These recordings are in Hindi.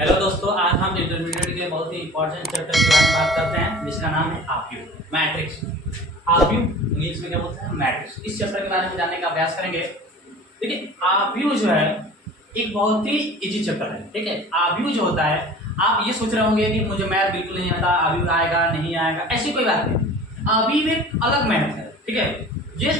हेलो दोस्तों, आज हम इंटरमीडिएट के बहुत ही इंपॉर्टेंट चैप्टर के बारे में बात करते हैं जिसका नाम है आव्यूह मैट्रिक्स। आव्यूह इंग्लिश में क्या बोलते हैं? मैट्रिक्स। इस चैप्टर के बारे में जानने का अभ्यास करेंगे। देखिए, आव्यूह जो है एक बहुत ही इजी चैप्टर है। ठीक है, आव्यूह जो होता है, आप ये सोच रहे होंगे कि मुझे मैथ बिल्कुल नहीं आता, आव्यूह आएगा नहीं आएगा, ऐसी कोई बात नहीं। आव्यूह एक अलग मैथ है। ठीक है, ये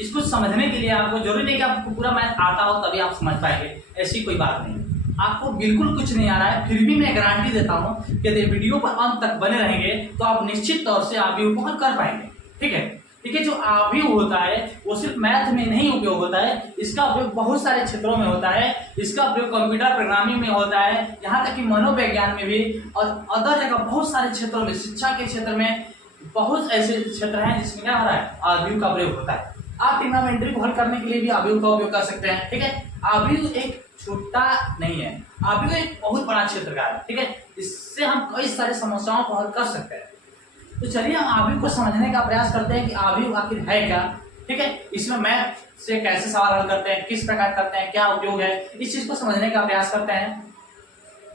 इसको समझने के लिए आपको जरूरी नहीं कि आपको पूरा मैथ आता हो तभी आप समझ पाएंगे, ऐसी कोई बात नहीं। आपको बिल्कुल कुछ नहीं आ रहा है, फिर भी मैं गारंटी देता हूं कि यदि वीडियो पर अंत तक बने रहेंगे तो आप निश्चित तौर से आव्यूह को हल कर पाएंगे। ठीक है, देखिए जो आव्यूह होता है वो सिर्फ मैथ में नहीं उपयोग होता है, इसका उपयोग बहुत सारे क्षेत्रों में होता है। इसका उपयोग कंप्यूटर प्रोग्रामिंग में होता है, यहाँ तक कि मनोविज्ञान में भी, और अदर जगह बहुत सारे क्षेत्रों में, शिक्षा के क्षेत्र में बहुत ऐसे क्षेत्र हैं जिसमें क्या हो रहा है, आव्यूह का प्रयोग होता है। आप ट्रिग्नोमेट्री को हल करने के लिए भी आव्यूह का उपयोग कर सकते हैं। ठीक है, आव्यूह एक छोटा नहीं है, आव्यूह एक बहुत बड़ा क्षेत्र का है। ठीक है, इससे हम कई सारे समस्याओं को हल कर सकते हैं। तो चलिए हम आव्यूह को समझने का प्रयास करते हैं कि आव्यूह आखिर है क्या। ठीक है, इसमें मैथ से कैसे सवाल हल करते हैं, किस प्रकार करते हैं, क्या उपयोग है, इस चीज को समझने का प्रयास करते हैं।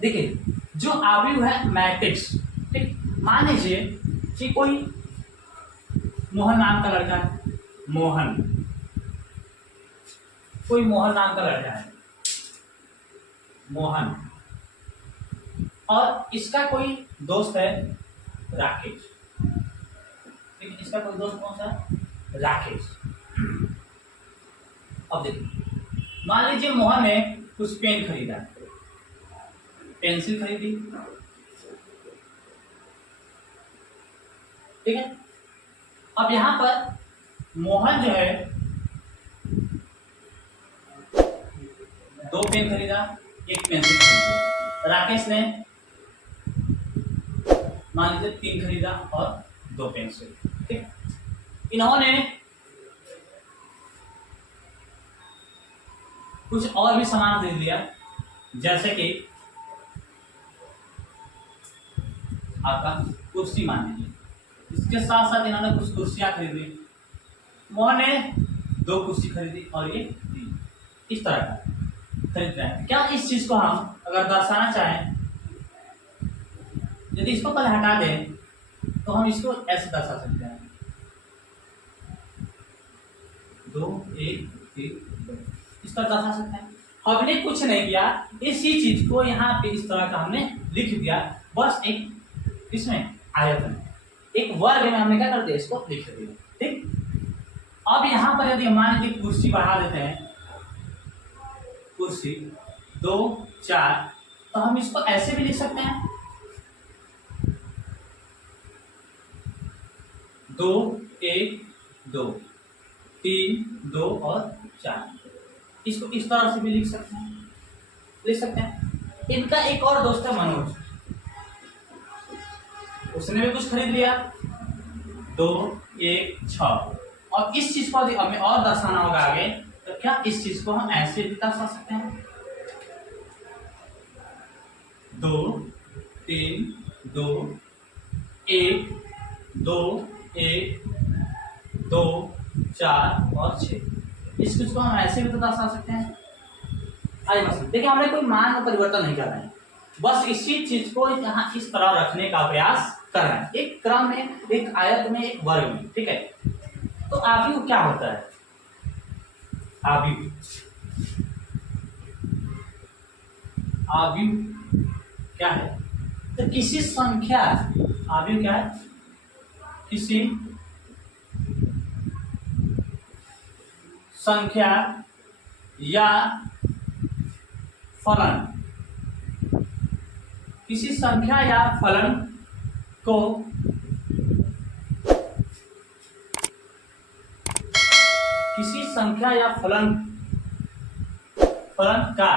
देखिए, जो आव्यूह है मैट्रिक्स, ठीक, मान लीजिए कि कोई मोहन नाम का लड़का है, मोहन, कोई मोहन नाम का लड़का है, मोहन, और इसका कोई दोस्त है राकेश। ठीक है, इसका कोई दोस्त कौन सा है? राकेश। अब देखिए, मान लीजिए मोहन ने कुछ पेन खरीदा, पेंसिल खरीदी। ठीक है, अब यहां पर मोहन जो है दो पेन खरीदा, एक पेंसिल खरीदी। राकेश ने मान लीजिए 3 खरीदा और 2 पेंसिल। ठीक, इन्होंने कुछ और भी सामान खरीद लिया, जैसे कि आपका कुर्सी मान लीजिए। इसके साथ साथ इन्होंने कुछ कुर्सियां खरीदी। मोहन ने 2 कुर्सी खरीदी और ये 3, इस तरह का खरीद रहे हैं। क्या इस चीज को हम अगर दर्शाना चाहें, यदि इसको पहले हटा दें तो हम इसको ऐसे दर्शा सकते हैं, 2 1 3 2, इस तरह दर्शा सकते हैं। हमने कुछ नहीं किया, इसी चीज को यहाँ पे इस तरह का हमने लिख दिया, बस एक इसमें आयत में, एक वर्ग में हमने क्या कर दिया, इसको लिख दिया। ठीक, अब यहाँ पर यदि मान लीजिए कुर्सी बढ़ा देते हैं, कुर्सी 2 4, तो हम इसको ऐसे भी लिख सकते हैं, 2 1 2 3 2 और 4, इसको इस तरह से भी लिख सकते हैं। इनका एक और दोस्त है मनोज, उसने भी कुछ खरीद लिया, 2 1 6, और इस चीज को हमें और दर्शाना होगा आगे, तो क्या इस चीज को हम ऐसे भी दर्शा सकते हैं, 2 3 2 1 2 1 2 4 और 6, इस चीज को हम ऐसे भी तो दर्शा सकते हैं। आइए बस देखिए, हमने कोई मान में परिवर्तन नहीं कर रहे हैं, बस इसी चीज को यहाँ इस तरह रखने का प्रयास कर रहे हैं, एक क्रम में, एक आयत में, एक वर्ग में। ठीक है, तो आव्यूह क्या होता है? आव्यूह क्या है? तो किसी संख्या, आव्यूह क्या है? किसी संख्या या फलन, किसी संख्या या फलन को किसी संख्या या फलन का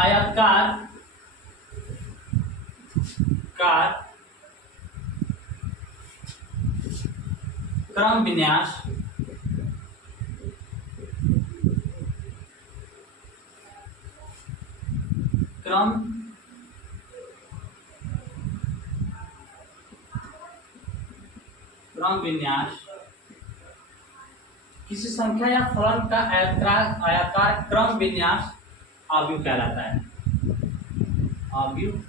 आयताकार क्रम विन्यास किसी संख्या या फलन का आयताकार क्रम विन्यास आव्यूह कहलाता है। अवयव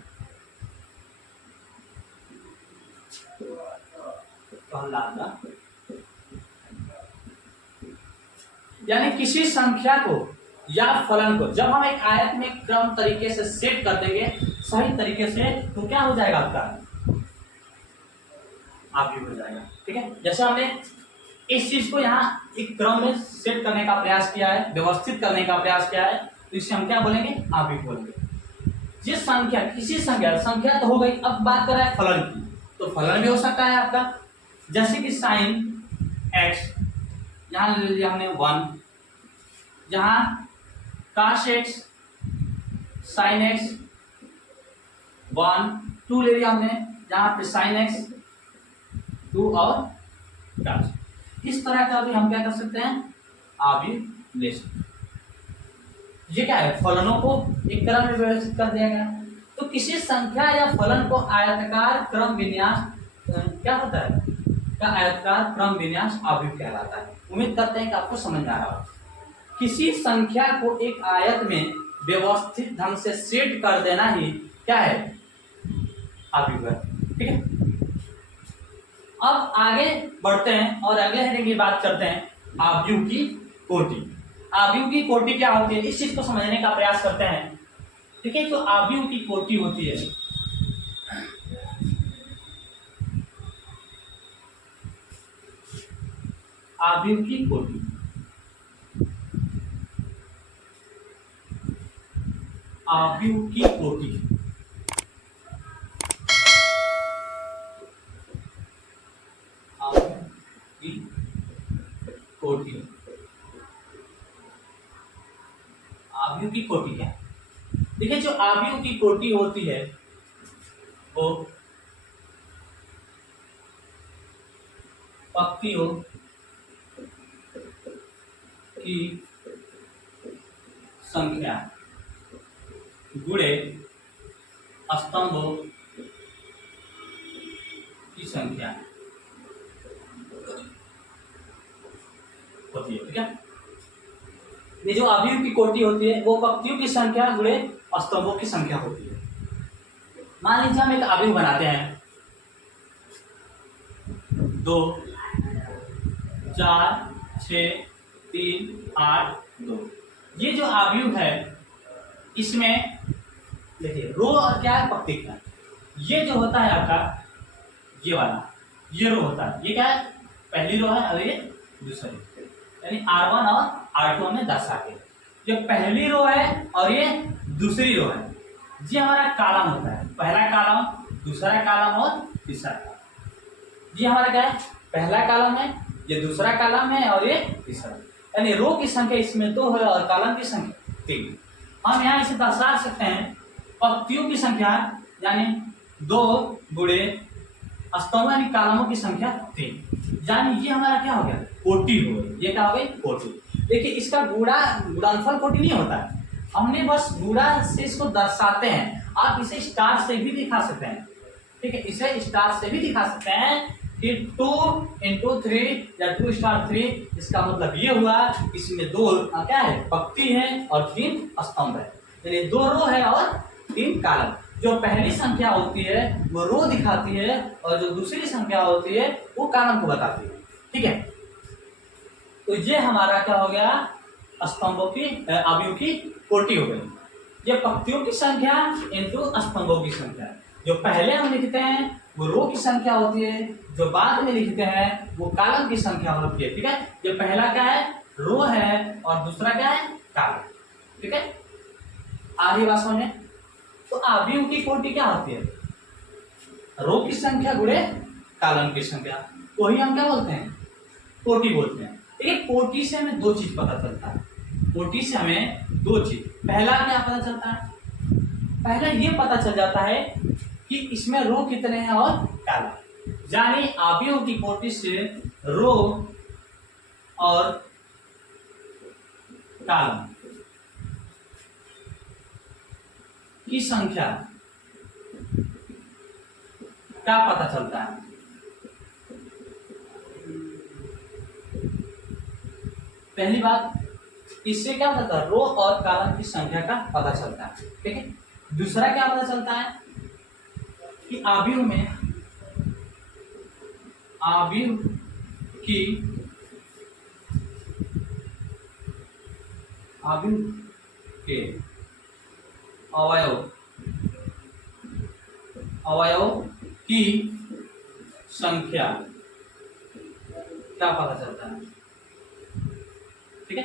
कहलाता, यानी किसी संख्या को या फलन को जब हम एक आयत में क्रम तरीके से सेट कर देंगे सही तरीके से, तो क्या हो जाएगा आपका अवयव हो जाएगा। ठीक है, जैसे हमने इस चीज को यहाँ एक क्रम में सेट करने का प्रयास किया है, व्यवस्थित करने का प्रयास किया है, तो इससे हम क्या बोलेंगे, अवयव बोलेंगे। जिस संख्या, किसी संख्या तो हो गई, अब बात कर रहा है फलन की, तो फलन भी हो सकता है आपका, जैसे कि साइन एक्स, यहाँ ले लिया हमने 1, जहाँ काश एक्स साइन एक्स 1, 2 ले लिया हमने, जहाँ पे साइन एक्स 2 और काश। इस तरह का भी हम क्या कर सकते हैं, अवयव ले सकते हैं। ये क्या है, फलनों को एक क्रम में व्यवस्थित कर दिया गया। तो किसी संख्या या फलन को आयताकार क्रम विन्यास क्या होता है, का आयताकार क्रम विन्यास अवयव कहलाता है। उम्मीद करते हैं कि आपको समझ में आ रहा हो। किसी संख्या को एक आयत में व्यवस्थित ढंग से सेट कर देना ही क्या है, अवयव है। ठीक है, अब आगे बढ़ते हैं और अगले हेडिंग की बात करते हैं, अवयव की कोटि। अवयव की कोटि क्या होती है, इस चीज को समझने का प्रयास करते हैं। ठीक है, तो अवयव की कोटि होती है, अवयव की कोटि, अवयव की कोटि, अवयव की कोटि, अवयव की कोटि क्या है। देखिए, जो अवयव की कोटि होती है वो पंक्तियों की संख्या गुणे स्तंभों की संख्या होती है। ठीक है, ये जो अवयव की कोटि होती है वो पंक्तियों की संख्या गुणे स्तंभों की संख्या होती है। मान लीजिए हम एक अवयव बनाते हैं 2 4 6 3 8 2। ये जो अवयव है इसमें देखिए रो और क्या है, पंक्ति क्या है। ये जो होता है आपका, ये वाला, ये रो होता है, ये क्या है, पहली रो है और ये दूसरी, यानी R1 और R2 हमने दर्शा के, जो पहली रो है और ये दूसरी रो है, ये हमारा कॉलम होता है, पहला कॉलम, दूसरा कॉलम और तीसरा कॉलम। ये हमारा क्या है, पहला कॉलम है, ये दूसरा कॉलम है और ये तीसरा, यानी रो की संख्या इसमें 2 है और कॉलम की संख्या 3। हम यहाँ इसे दर्शा सकते हैं पंक्तियों की संख्या, यानी 2 गुणे स्तंभ यानी कॉलमों की संख्या 3, यानी ये हमारा क्या हो गया, कोटि हो गई। ये क्या हो गई, कोटि। देखिए, इसका गुणनफल कोटि नहीं होता है, हमने बस गुणा से इसको दर्शाते हैं। आप इसे स्टार से भी दिखा सकते हैं। ठीक है, इसे स्टार से भी दिखा सकते हैं कि 2 × 3 या 2 * 3, इसका मतलब ये हुआ इसमें 2 क्या है, पंक्ति है और 3 स्तंभ है, यानी 2 रो है और 3 कॉलम। जो पहली संख्या होती है वो रो दिखाती है और जो दूसरी संख्या होती है वो कॉलम को बताती है। ठीक है, तो ये हमारा क्या हो गया, स्तंभों की अवयव की कोटि हो गई। ये पंक्तियों की संख्या इंटू स्तंभों की संख्या। जो पहले हम लिखते हैं वो रो की संख्या होती है, जो बाद में लिखते हैं वो कॉलम की संख्या होती है। ठीक है, ये पहला क्या है, रो है और दूसरा क्या है, कॉलम। ठीक है, आगे बात समझे। तो अवयव की कोटि क्या होती है, रो की संख्या गुणे कॉलम की संख्या, वही हम क्या बोलते हैं, कोटि बोलते हैं। ठीक है, कोटि से हमें 2 चीज पता चलता है, कोटि से हमें 2 चीज। पहला क्या पता चलता है, पहला ये पता चल जाता है कि इसमें रो कितने हैं और कॉलम, यानी अवयव की कोटि से रो और कॉलम की संख्या क्या पता चलता है। पहली बात, इससे क्या पता, रो और कॉलम की संख्या का पता चलता है। ठीक है, दूसरा क्या पता चलता है कि आव्यूह में आव्यूह की आव्यूह के अवयव अवयव की संख्या क्या पता चलता है। ठीक है,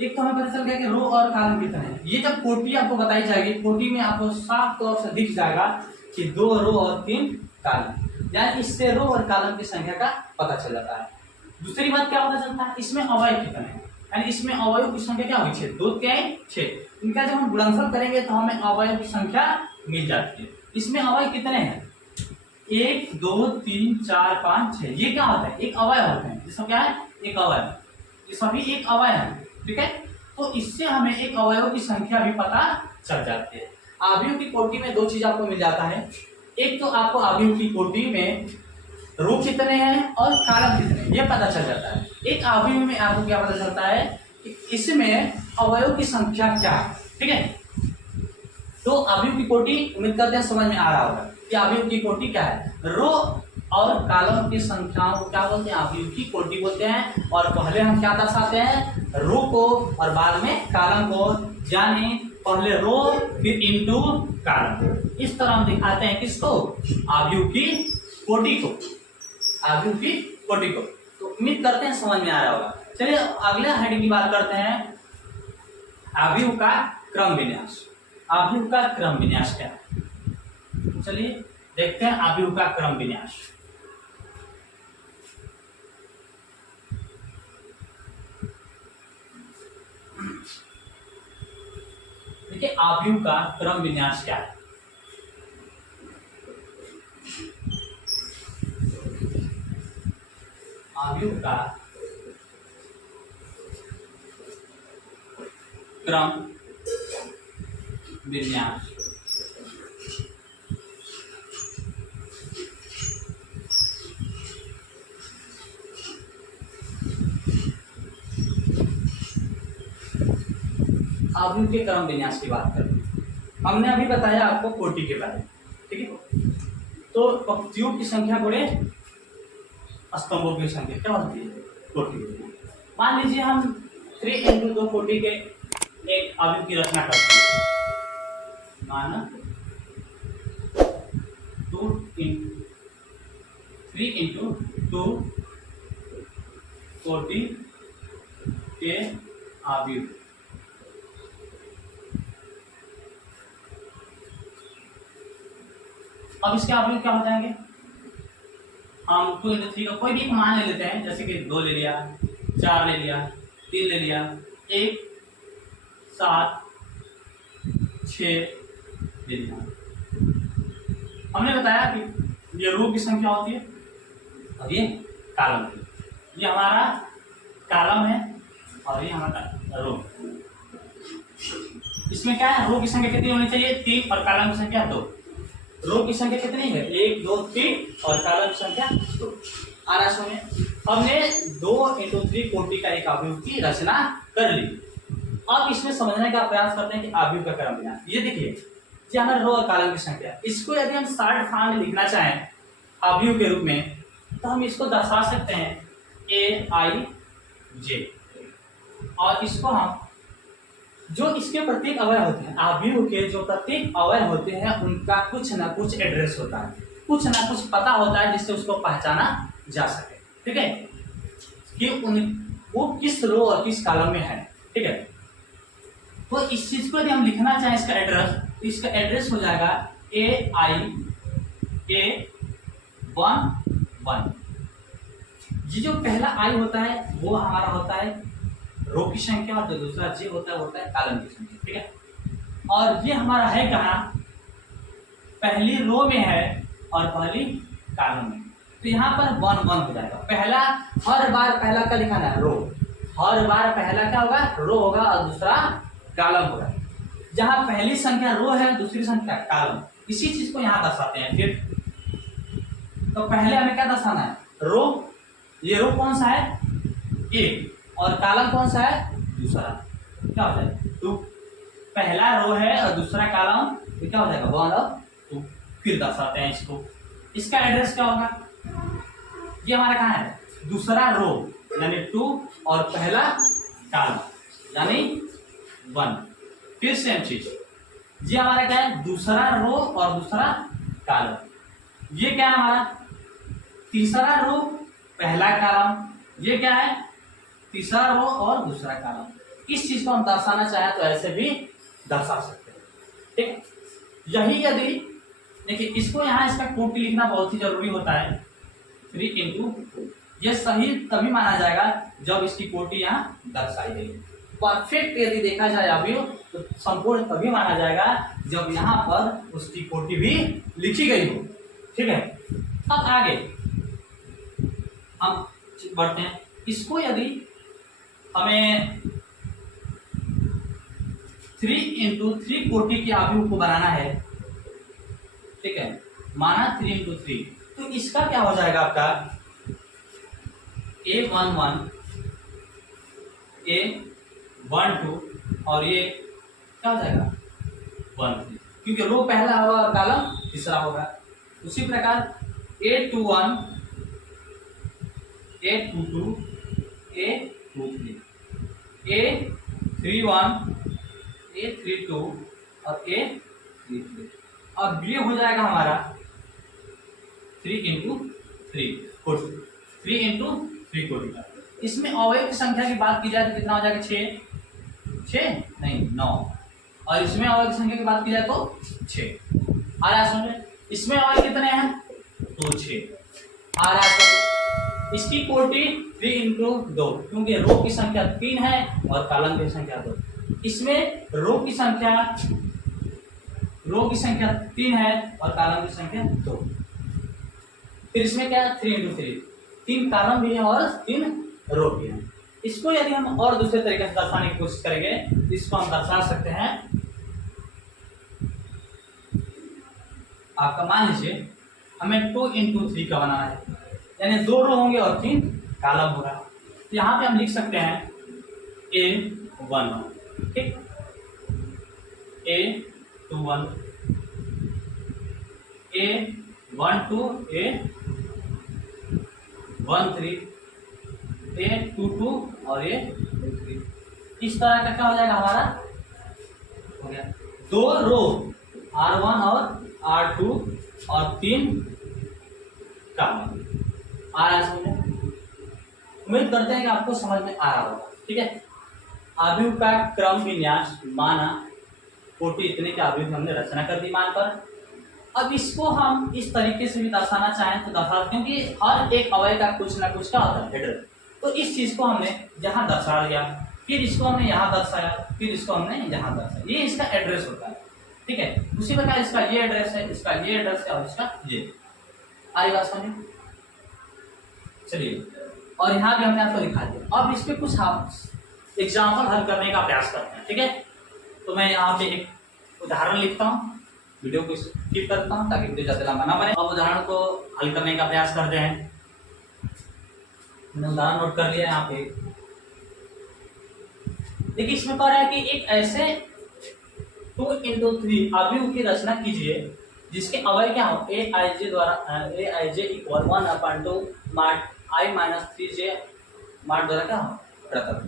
एक तो हमें पता चल गया कि रो और कॉलम कितने हैं। ये जब कोटि आपको बताई जाएगी, कोटि में आपको साफ तौर से दिख जाएगा कि 2 रो और 3 कॉलम, यानी इससे रो और कॉलम की संख्या का पता चल जाता है। दूसरी बात क्या पता चलता है, इसमें अवयव कितने हैं, यानी इसमें अवयव की संख्या क्या होगी 6, 2 3 6। इनका जब हम गुणनफल करेंगे तो हमें अवयव की संख्या मिल जाती है। इसमें अवयव कितने हैं, 1 2 3 4 5 6। ये क्या होता है, एक अवयव होते हैं। इसका क्या है, एक अवयव, ये सभी एक अवयव है। ठीक है, तो इससे हमें एक अवयव की संख्या भी पता चल जाती है। आव्यूह की कोटि में 2 चीज आपको मिल जाता है। एक तो आपको आव्यूह की कोटि में रो कितने हैं और कॉलम कितने हैं, ये पता चल जाता है। एक आव्यूह में आपको क्या पता चलता है कि इसमें अवयव की संख्या क्या है। ठीक है, तो आव्यूह की कोटि उम्मीद करते हैं समझ में आ रहा होगा कि आव्यूह की कोटि क्या है। रो और कॉलम की संख्याओं को क्या बोलते हैं, आव्यूह की कोटि बोलते हैं। और पहले हम क्या दर्शाते हैं, रो को और बाद में कॉलम को, यानी पहले रो फिर इनटू कॉलम। इस तरह हम दिखाते हैं किसको, आव्यूह की कोटि को, आव्यूह की कोटि को। तो उम्मीद करते हैं समझ में आ रहा होगा। चलिए अगले हेडिंग की बात करते हैं, आव्यूह का क्रम विन्यास। आव्यूह का क्रम विन्यास क्या है, चलिए देखते हैं आव्यूह का क्रम विन्यास। देखिए आव्यूह का क्रम विन्यास क्या है। आव्यूह का क्रम विन्यास आव्यूह के क्रम विन्यास की बात करें, हमने अभी बताया आपको कोटि के बारे में। ठीक है, तो पंक्तियों की संख्या गुणे स्तंभों की संख्या क्या होती है, कोटि। मान लीजिए हम 3 × 2 कोटि के एक आव्यूह की रचना करते हैं। माना 3 × 2 कोटि के आव्यूह। अब इसके आव्यूह क्या हो जाएंगे, हम 2 × 3 का कोई भी एक मान ले लेते हैं, जैसे कि 2 ले लिया, 4 ले लिया, 3 ले लिया, 1 7 6 ले लिया। हमने बताया कि ये रो की संख्या होती है और ये कॉलम की। ये हमारा कॉलम है और ये हमारा रो। इसमें क्या है, रो की संख्या कितनी होनी चाहिए, 3, और कॉलम की संख्या 2। रो की संख्या कितनी है, 1 2 3, और कॉलम की संख्या 2। आना सुनिए, हमने 2 × 3 कोटि का एक आव्यूह की रचना कर ली। अब इसमें समझने का प्रयास करते हैं कि आव्यूह का क्रम विन्यास। ये देखिए, ये हमारे रो और कॉलम की संख्या, इसको यदि हम शॉर्ट फॉर्म में लिखना चाहें आव्यूह के रूप में, तो हम इसको दर्शा सकते हैं AIJ। और इसको हम, जो इसके प्रत्येक अवयव होते हैं, आव्यूह के जो प्रत्येक अवयव होते हैं, उनका कुछ ना कुछ एड्रेस होता है, कुछ ना कुछ पता होता है जिससे उसको पहचाना जा सके। ठीक है, कि वो किस रो और किस कॉलम में है। ठीक है, तो इस चीज को यदि हम लिखना चाहें इसका एड्रेस, तो इसका एड्रेस हो जाएगा AIA11। ये जो पहला आई होता है वो हमारा होता है रो की संख्या, और जो दूसरा जे होता है वो होता है कॉलम की संख्या। ठीक है, और ये हमारा है कहाँ, पहली रो में है और पहली कॉलम में। तो यहाँ पर 1 1 हो जाएगा। पहला, हर बार पहला क्या लिखाना है, रो। हर बार पहला क्या होगा, रो होगा, और दूसरा कॉलम होगा। जहाँ पहली संख्या रो है, दूसरी संख्या कॉलम, इसी चीज को यहाँ दर्शाते हैं। फिर तो पहले हमें क्या दर्शाना है, रो। ये रो कौन सा है, 1, और कॉलम कौन सा है, दूसरा, क्या हो जाए 2। पहला रो है और दूसरा कॉलम, ये क्या हो जाएगा 1 और 2। फिर दर्शाते हैं इसको, इसका एड्रेस क्या होगा, ये हमारा कहाँ है, दूसरा रो यानी 2 और पहला कॉलम यानी 1। फिर सेम चीज, ये हमारा क्या है, दूसरा रो और दूसरा कॉलम। ये क्या है हमारा, तीसरा रो पहला कॉलम, ये क्या है, तीसरा रो और दूसरा कॉलम। इस चीज को हम दर्शाना चाहें तो ऐसे भी दर्शा सकते हैं, ठीक। यही यदि देखिए, इसको यहाँ इसका कोटि लिखना बहुत ही जरूरी होता है, 3 इंटू, ये सही तभी माना जाएगा जब इसकी कोटि यहाँ दर्शाई गई। परफेक्ट यदि देखा जाए अवयव तो संपूर्ण तभी माना जाएगा जब यहाँ पर उसकी कोटि भी लिखी गई हो, ठीक है। अब आगे हम बढ़ते हैं, इसको यदि हमें 3 इंटू 3 कोटि के अवयव को बनाना है, ठीक है, माना 3 इंटू 3, तो इसका क्या हो जाएगा आपका A11 A12 और ये क्या हो जाएगा 13, क्योंकि रो पहला होगा और कॉलम तीसरा होगा। उसी प्रकार A21 A22 A23 A31 A32 और A33। अब ये हो जाएगा हमारा 3 इंटू 3 कोटि, 3 इंटू 3 कोटि का। इसमें अवयव की संख्या की बात की जाए तो कितना हो जाएगा, 6 नहीं 9, और इसमें अवयव की संख्या की बात की जाए तो 6। आ रहा है समझ, इसमें अवयव कितने हैं तो 6 आ रहा है। इसकी कोटि 3 इंटू 2, क्योंकि रो की संख्या 3 है और कॉलम की संख्या 2। इसमें रो की संख्या 3 है और कॉलम की संख्या 2। फिर इसमें क्या है 3 इंटू 3, 3 कॉलम भी है और 3 रो भी है। इसको यदि हम और दूसरे तरीके से दर्शाने की कोशिश करेंगे तो इसको हम दर्शा सकते हैं, आपका मान लीजिए हमें 2 इंटू 3 का बनाना है, यानी 2 रो होंगे और 3 कॉलम होगा। तो यहाँ पे हम लिख सकते हैं A11, ठीक, A21 A12 A13 A22 और A23। इस तरह का क्या हो जाएगा हमारा, हो गया 2 रो R1 और R2 और 3 कॉलम। आ रहा है समझ, उम्मीद करते हैं कि आपको समझ में आ रहा होगा, ठीक है। अवयव का क्रम विन्यास माना, कोटि इतने के अवयव हमने रचना कर दी मान पर। अब इसको हम इस तरीके से भी दर्शाना चाहें तो दर्शा, क्योंकि हर एक अवयव का कुछ ना कुछ क्या होता है हेडर, तो इस चीज को हमने यहाँ दर्शा दिया, फिर इसको हमने यहाँ दर्शाया, फिर इसको हमने यहाँ दर्शाया, ये इसका एड्रेस होता है, ठीक है। उसी प्रकार इसका ये एड्रेस है, इसका ये एड्रेस है और इसका ये। आई बात समझे, चलिए, और यहाँ भी हमने आपको दिखा दिया। अब इस पे कुछ हम एग्जाम्पल हल करने का प्रयास करते हैं, ठीक है। तो मैं यहाँ पे एक उदाहरण लिखता हूँ, वीडियो को स्किप करता हूँ ताकि वीडियो ज़्यादा लंबा ना बने। अब उदाहरण को हल करने का प्रयास करते हैं। मैंने उदाहरण नोट कर लिया यहाँ पे। देखिए इसमें कह रहा है कि एक ऐसे 2 इंटू 3 अवयव की रचना कीजिए जिसके अवयव क्या हो, ए आई जे द्वारा ए जे इक्वल 1/2 मार्ट i माइनस 3j मार्ट द्वारा क्या हो पृथक,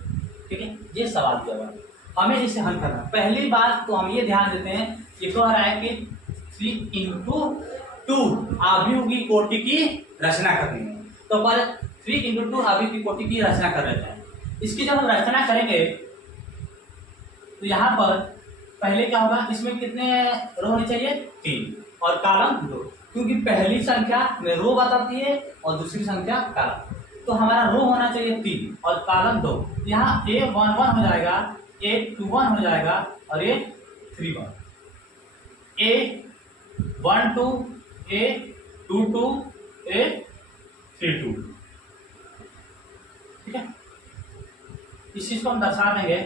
ठीक है। ये सवाल दिया हुआ है, हमें इसे हल करना। पहली बात तो हम ये ध्यान देते हैं, ये कह रहा है कि 3 इंटू 2 अवयव की कोटि की रचना करनी है। तो पर 3 इंटू 2 अवयव की कोटि की रचना कर रहे हैं। इसकी जब हम रचना करेंगे तो यहाँ पर पहले क्या होगा, इसमें कितने रो होनी चाहिए 3 और कॉलम 2, क्योंकि पहली संख्या में रो बताती है और दूसरी संख्या कॉलम। तो हमारा रो होना चाहिए 3 और कॉलम 2। यहाँ A11 हो जाएगा, A21 हो जाएगा और A31, A12 A22 A32, ठीक है। इस चीज को हम दर्शा देंगे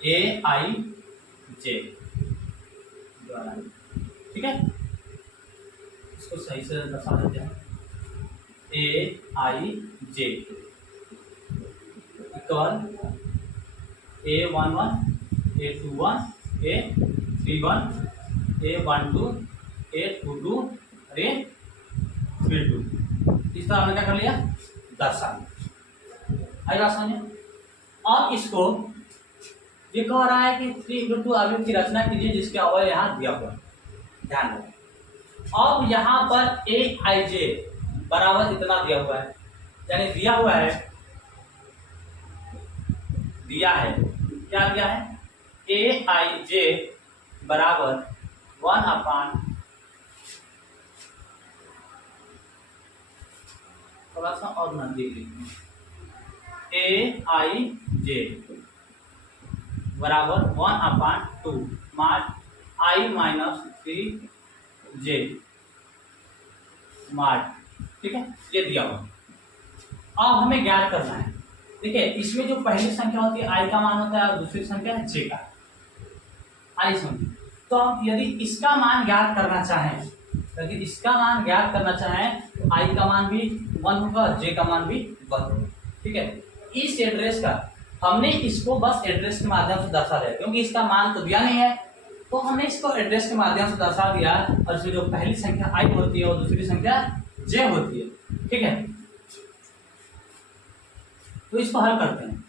AIJ द्वारा, ठीक है। इसको सही से दर्शा देते हैं, AIJ equal A11 A21 A31 A12 A22 और A32। इस तरह हमने क्या कर लिया, दर्शा लिया। आई बात समझे। अब इसको ये कह रहा है कि 3 × 2 अवयव की रचना कीजिए जिसके अवयव यहाँ दिया हुआ है, ध्यान रखें। अब यहाँ पर Aij बराबर इतना दिया हुआ है, यानी दिया हुआ है, दिया है, क्या दिया है, Aij बराबर 1/, थोड़ा सा और नजदीक लिखें, Aij बराबर 1/2 मार्ट I - 3j मार्ट, ठीक है, ये दिया हुआ। अब हमें ज्ञात करना है, देखिए इसमें जो पहली संख्या होती है i का मान होता है और दूसरी संख्या है j का, आई समझिए। तो अब यदि इसका मान ज्ञात करना चाहें, यदि इसका मान ज्ञात करना चाहें तो i का मान भी 1 होगा और j का मान भी 1 होगा, ठीक है। इस एड्रेस का हमने इसको बस एड्रेस के माध्यम से दर्शा दिया, क्योंकि इसका मान तो दिया नहीं है, तो हमने इसको एड्रेस के माध्यम से दर्शा दिया। और इसमें जो पहली संख्या i होती है और दूसरी संख्या j होती है, ठीक है। तो इसको हल करते हैं।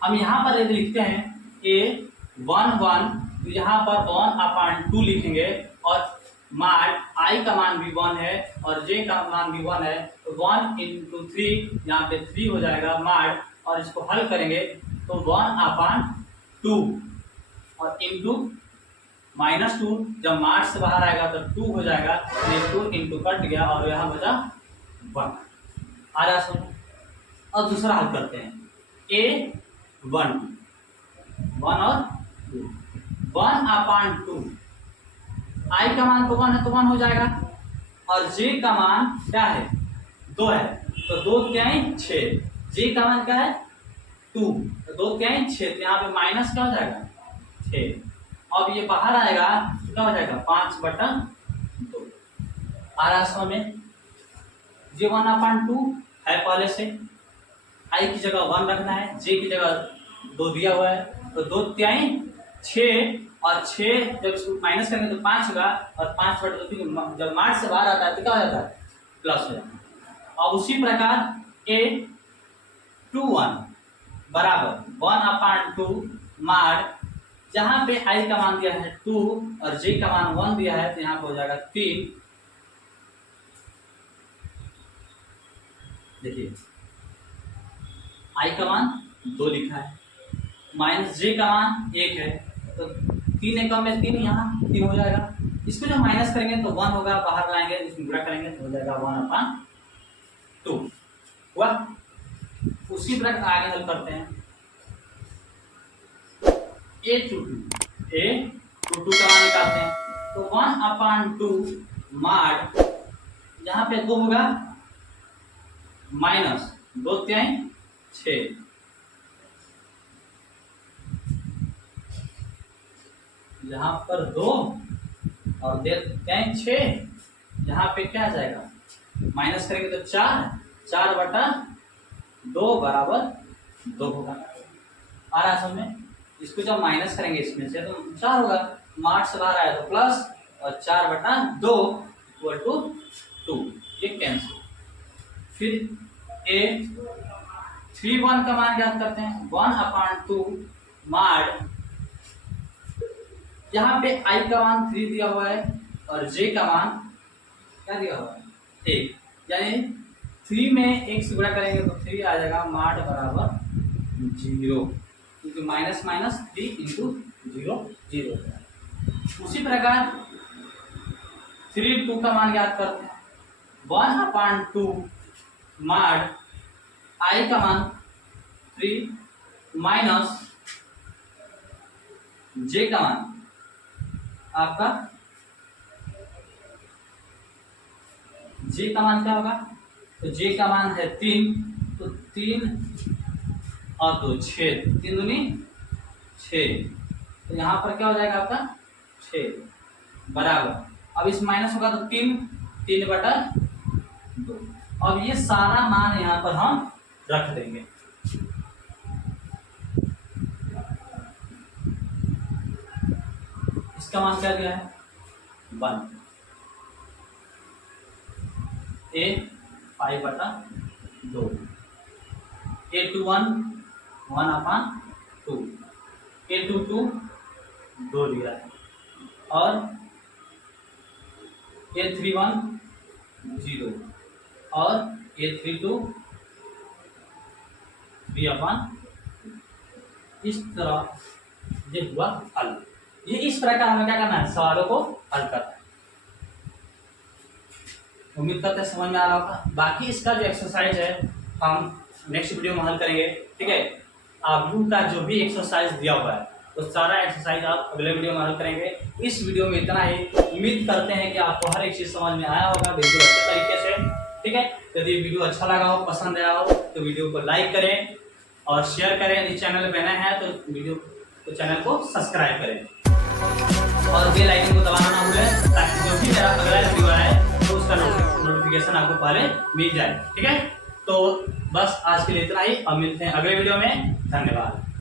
हम यहाँ पर यदि लिखते हैं A11, तो यहाँ पर 1/2 लिखेंगे और मार्ट i का मान भी 1 है और j का मान भी 1 है, तो 1 × 3 यहाँ पे 3 हो जाएगा मार्ट, और इसको हल करेंगे तो 1/2 और इंटू -2, जब मार्ट से बाहर आएगा तो 2 हो जाएगा, 2 इंटू कट गया और यहाँ बचा 1। आ रहा सुनो। अब दूसरा हल करते हैं, A1 1 और 2, 1/2, i का मान तो 1 है तो 1 हो जाएगा, और j का मान क्या है, 2 है, तो 2 क्या है 6, j का मान क्या है 2, तो 2 क्या है 6, तो यहाँ पे माइनस क्या हो जाएगा 6। अब ये बाहर आएगा तो क्या हो जाएगा 5/2। आ रहा समझ में। j 1/2 है पहले से, i की जगह 1 रखना है, j की जगह 2 दिया हुआ है, तो 2 त्याई 6 और 6 जब इसको माइनस करेंगे तो 5 होगा, और 5/2 जब मार्च से बाहर आता है तो क्या हो जाता है प्लस हो जाता है। और उसी प्रकार A21 बराबर 1/2 मार्ट, जहाँ पे i का मान दिया है 2 और j का मान 1 दिया है, तो यहाँ पे हो जाएगा 3। देखिए i का मान 2 लिखा है, माइनस j का मान 1 है, तो 3 एकम में 3 यहाँ 3 हो जाएगा। इसको जब माइनस करेंगे तो 1 होगा, बाहर लाएंगे इसमें गुणा करेंगे तो हो जाएगा 1/2 हुआ। उसी प्रकार आगे हल करते हैं, A22 का मान निकालते हैं, तो 1/2 मार्ट, यहाँ पे 2 होगा माइनस 2 त्याई 6, यहाँ पर 2 और 6, यहाँ पे क्या आ जाएगा माइनस करेंगे तो 4/2 बराबर 2 होगा। आ रहा समझ में। इसको जब माइनस करेंगे इसमें से तो 4 होगा, मार्च से बाहर आया तो प्लस, और 4/2 = 2, ये कैंसिल। फिर A31 का मान ज्ञात करते हैं, 1/2 मार्ट, यहाँ पे i का मान 3 दिया हुआ है और j का मान क्या दिया हुआ है 1, यानी 3 में 1 से गुणा करेंगे तो 3 आ जाएगा, मार्ट बराबर 0, क्योंकि माइनस 3 × 0 0। उसी प्रकार 32 का मान ज्ञात करते हैं, 1/2 मार्ट, i का मान 3 माइनस j का मान आपका, j का मान क्या होगा, तो j का मान है 3, तो 3 और 2 6, 3 दूनी 6, तो यहाँ पर क्या हो जाएगा आपका 6 बराबर, अब इस माइनस होगा तो 3/2। अब ये सारा मान यहाँ पर हम रख देंगे। इसका मान क्या दिया है 1, a 5/2, a21 1/2, a22 2 दिया है और a31 0 और a32 3/2। इस तरह ये हुआ हल। ये इस प्रकार हमें क्या करना है, सवालों को हल करना है। उम्मीद करते हैं समझ में आ रहा होगा। बाकी इसका जो एक्सरसाइज है हम नेक्स्ट वीडियो में हल करेंगे, ठीक है। आव्यूह का जो भी एक्सरसाइज दिया हुआ है वो सारा एक्सरसाइज आप अगले वीडियो में हल करेंगे। इस वीडियो में इतना ही। उम्मीद करते हैं कि आपको हर एक चीज समझ में आया होगा बिल्कुल अच्छे तरीके से, ठीक है। यदि वीडियो अच्छा लगा हो, पसंद आया हो तो वीडियो को लाइक करें और शेयर करें। यदि चैनल पे नए हैं तो चैनल को सब्सक्राइब करें और बेल आइकन को दबाना ना भूलें, ताकि जो भी मेरा अगला वीडियो आए तो उसका नोटिफिकेशन आपको पहले मिल जाए, ठीक है। तो बस आज के लिए इतना ही। अब मिलते हैं अगले वीडियो में। धन्यवाद।